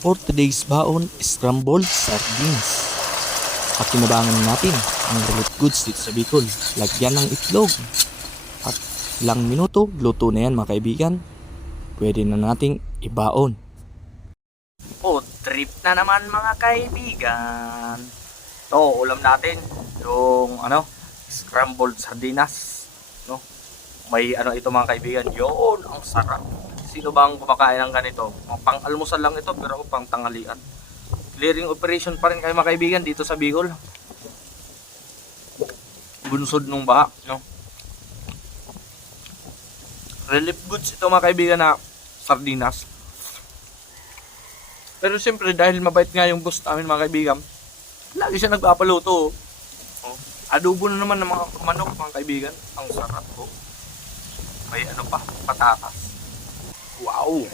For today's baon, scrambled sardines. Pakinabangan natin ang relief goods dito sa Bicol. Lagyan ng itlog. At ilang minuto, luto na yan mga kaibigan. Pwede na nating ibaon. Trip na naman mga kaibigan. Ito, ulam natin. Yung scrambled sardinas. No? May ito mga kaibigan. Yun, ang sarap. Sino bang kumakain ng ganito? Pang-almusal lang ito pero pang tanghalian. Clearing operation pa rin kayo mga kaibigan dito sa Bicol. Bunsod nung baha, no? Relief goods ito mga kaibigan na sardinas. Pero siyempre dahil mabait nga yung boss namin mga kaibigan, lagi siya nagpapaluto. Adobo na naman ng mga manok mga kaibigan. Ang sarap po. May patatas. Wow!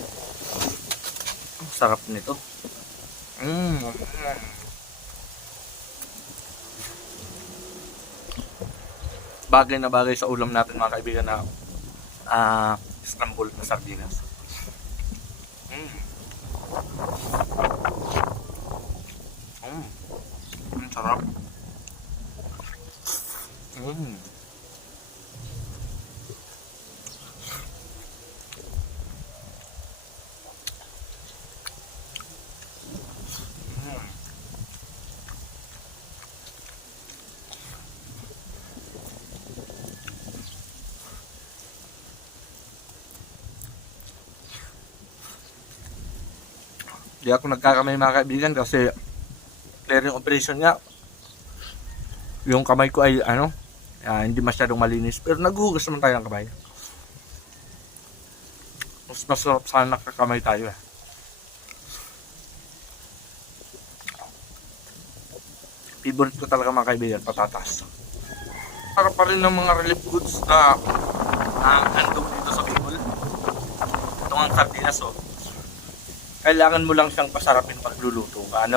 Ang sarap nito. Bagay na bagay sa ulam natin mga kaibigan na scrambled na sardinas. Ang sarap. Di ako nagkakamay mga kaibigan kasi clearing operation nga. Yung kamay ko ay hindi masyadong malinis pero naghuhugas naman tayo ng kamay. Mas masarap sana nakakamay tayo eh. Favorite ko talaga mga kaibigan, patatas. Para pa rin ng mga relief goods na andun dito sa Bicol. Itong ang sardinas kailangan mo lang siyang pasarapin pagluluto ka,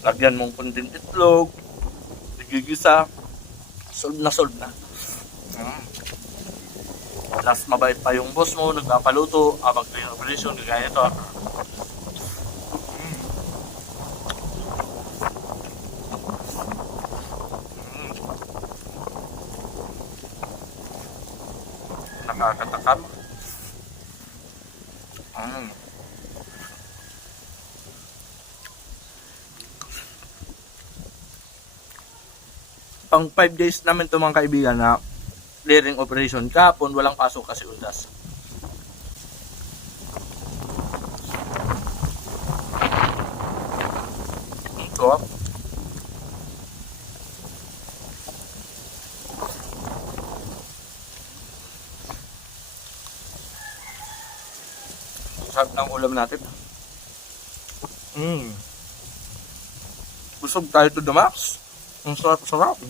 lagyan mong kunting itlog, nagigisa, solve na. Last mabait pa yung boss mo, nagpapaluto, abang clean operation, gaya ito. Nakakatakam. Pang 5 days namin ito mga kaibigan na clearing operation. Kahapon walang pasok kasi undas. Ito. Sarap ng ulam natin. Busog tayo to the max. Ang sarap.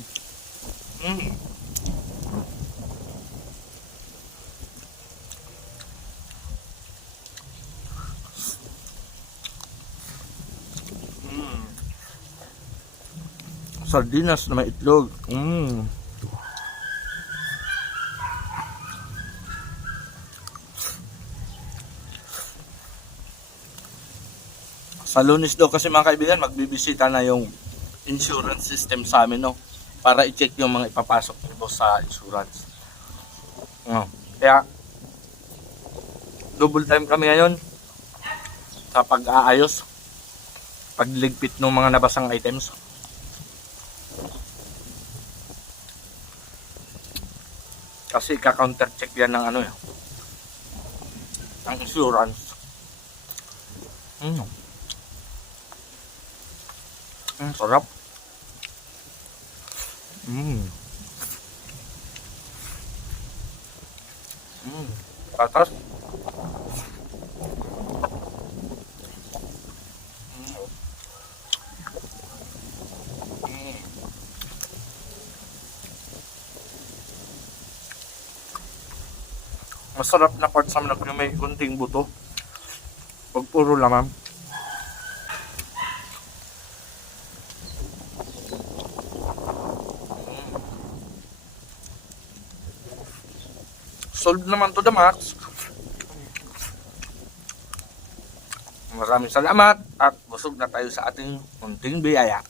Sardinas na may itlog. Sa Lunes daw kasi mga kaibigan, magbibisita na yung insurance system sa amin, para i-check yung mga ipapasok ni boss sa insurance. Kaya double time kami ngayon sa pag-aayos, pagligpit ng mga nabasang items. Kasi ka-counter check yan ng ng insurance. Sarap. Patas. Masarap na part sa manok yung may kunting buto. Pag puro laman. Solve naman to the max. Maraming salamat at busog na tayo sa ating munting biyaya.